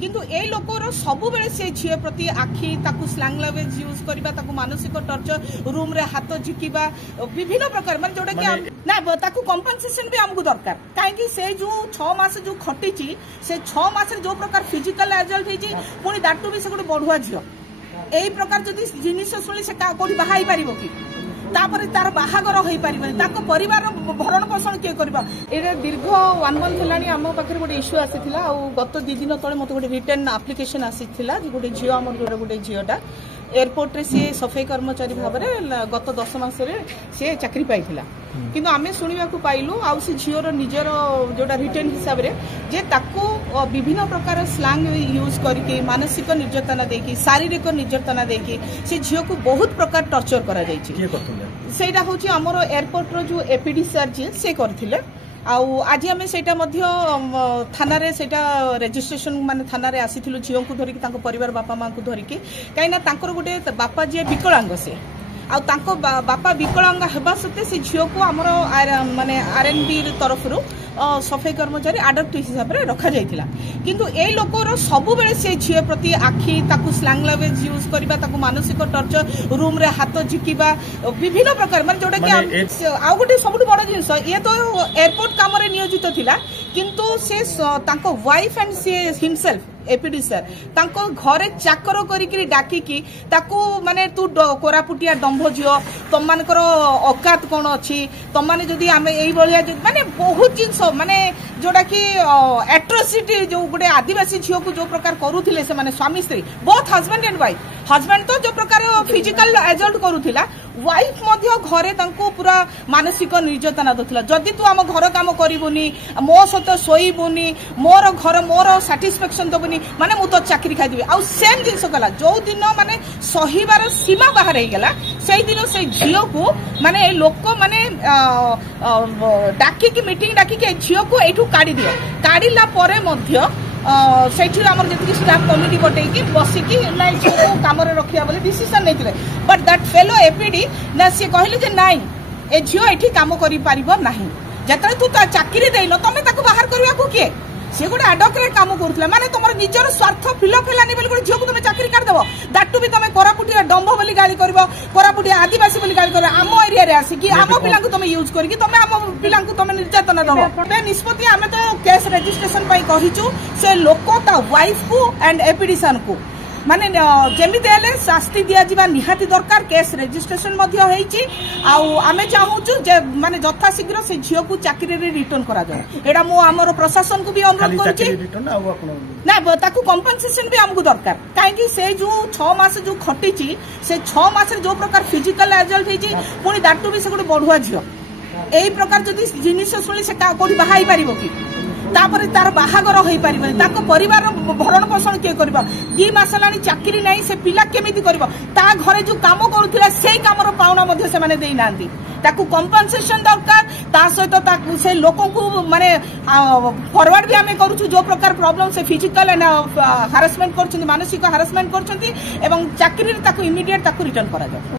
किंतु ए लोकर सब बेले से झील प्रति आखि स्लैंग लैंग्वेज यूज करबा मानसिक टर्चर रूम रे हाथ झिकिबा विभिन्न प्रकार माने जोटा कि ना कंपनसेशन भी हमको दरकार कहीं से जो 6 मास जो खटी से 6 मास जो प्रकार फिजिकल रिजल्ट होती पुणी दाटू भी से गोटे बढ़ुआ झील यही प्रकार जदि जिनिस शुणी से कौटी बाहा पार कि तापर तार बाहागर हो पार परिवार भरण पोषण किए करबा ए दीर्घ 1 मंथ हेलानी आम पाखे गोटे इश्यू आसीथिला आ गत 2 दिन तले मते गोटे रिटर्न एप्लिकेशन आसीथिला गोटे झील आम गोटे झीलटा एयरपोर्ट रे सी सफाई कर्मचारी भाव में गत 10 मास सी चाकरी पाइथिला किंतु आमे सुनिबा को पाइलु आ से झीवर निजर जोटा रिटर्न हिसाब रे जे ताको विभिन्न प्रकार स्लैंग यूज करके मानसिक निर्यातना देकी शारीरिक निर्यातना देकी से झील को बहुत प्रकार टर्चर करा जायछि सेटा होछि हमरो एयरपोर्ट रो जो एपीडी सर जे से करथिले आज आम से थाना रेजिस्ट्रेशन माने थाना रे आसीथिलु झील को धरिकी तांको परिवार बापा माँ को धरिकी कहीं गोटे बापा जी विकलांग से बापा विकलांग हेबा सत्ते से झील को आमर माने आरएनबी तरफ सफाई कर्मचारी आडप्ट हिसाब से रखा जाइथिला किंतु ए लोकर सब बेले से झील प्रति आखि स्लैंग लैंग्वेज यूज करबा मानसिक टर्चर रूम रे हाथ झिकिबा विभिन्न प्रकार माने जोटा कि आ गोटे सबुठ बड़ जिनिस ये तो एयरपोर्ट काम रे नियोजित थिला किंतु से तांको wife and she himself APD sir तांको घरे चाकर करिकरी डाकिकी ताकू माने तू कोरापुटिया डंभ झियो तुम मानकर औकात कौन अच्छी तुम माने जदि आमे एई बलिया माने बहुत जिंस माने जोटा कि एट्रोसिटी जो गोटे आदिवासी झील को जो प्रकार करुथिले से माने स्वामी स्त्री both husband and wife husband तो जो प्रकार फिजिकल एजल्ट करुथिला वाइफ मध्य घरे तांको पूरा मानसिक निर्यातना दउथिला जदि तू आम घर काम करिबुनी मो सहित सोईबुनी मोर घर मोर सैटिस्फैक्शन दबुनी माने मु तो चाकरी खाई देबी आ सेम जिंस कला जो दिन माने सहीबार सीमा बाहर हो गला से दिन से झील को माने लोक माने डाकी मीटिंग डाकी झील को एठू काढ़ी दियो काढ़ीला परे मध्य सेठी हमर जति स्टाफ कमिटी बटेकी बसिकी नाइ झील को काम रे रखिया बोले डिसीजन नेतिले बट दैट फेलो एपीडी ना से कहले जे नाइ ए झील एठी काम करि पारिबो नाही जतरे तू चाकरी देइलो तमे ताको बाहर करबा को किए से गोटे आडक रे काम करुला माने तुम निजर स्वार्थ फिलअप हेलानी बोली गोटे झील को तुम चाकरी काटदेव दाटू भी तुम कोरापुटिया डंभ बोली गाली कर कोरापुटिया आदिवासी बोली गाली कर आम एरिया रे आसिकी आम पिला तुम यूज करके तुम आम पिला तुम निर्यातना दब निष्पत्ति आम तो केस रेजिस्ट्रेशन कहीचु से लोक ता वाइफ को एंड एपीडी सन को माने जेमिति हेले शास्ति दिया जिबा निहाती दरकार केस रेजिस्ट्रेशन मध्य होईची आमे चाहूचु जे माने यथा शीघ्र से झील को चाकरी रे रिटर्न करा जाए एडा मो हमर प्रशासन को भी अनुरोध करछि ना ताकू कंपनसेशन भी हमको दरकार कहीं से जो 6 मास जो खटी से 6 मास जो प्रकार फिजिकल रिजल्ट होती पुणी दाटू भी से गोटे बढ़ुआ झील यही प्रकार जदि जिनिस शुणी से कौटी बाहा पार कि तापर तार बाहागर हो पार परिवार भरण पोषण किए करबा 2 मास हेलानी चाकरी नहीं से पिला केमिति करबा ता घरे जो काम करुथिला सेही कामर पाउना मध्ये से माने देई नांती ताकू कंपनसेशन दरकार ता सहित ताकू से लोक को माने फॉरवर्ड भी आमे करूछु जो प्रकार प्रॉब्लम से फिजिकल एंड हारासमेंट करछन मानसिक हारासमेंट करछन एवं चाकरी ताकू इमीडिएट ताकू रिटर्न करा जाय।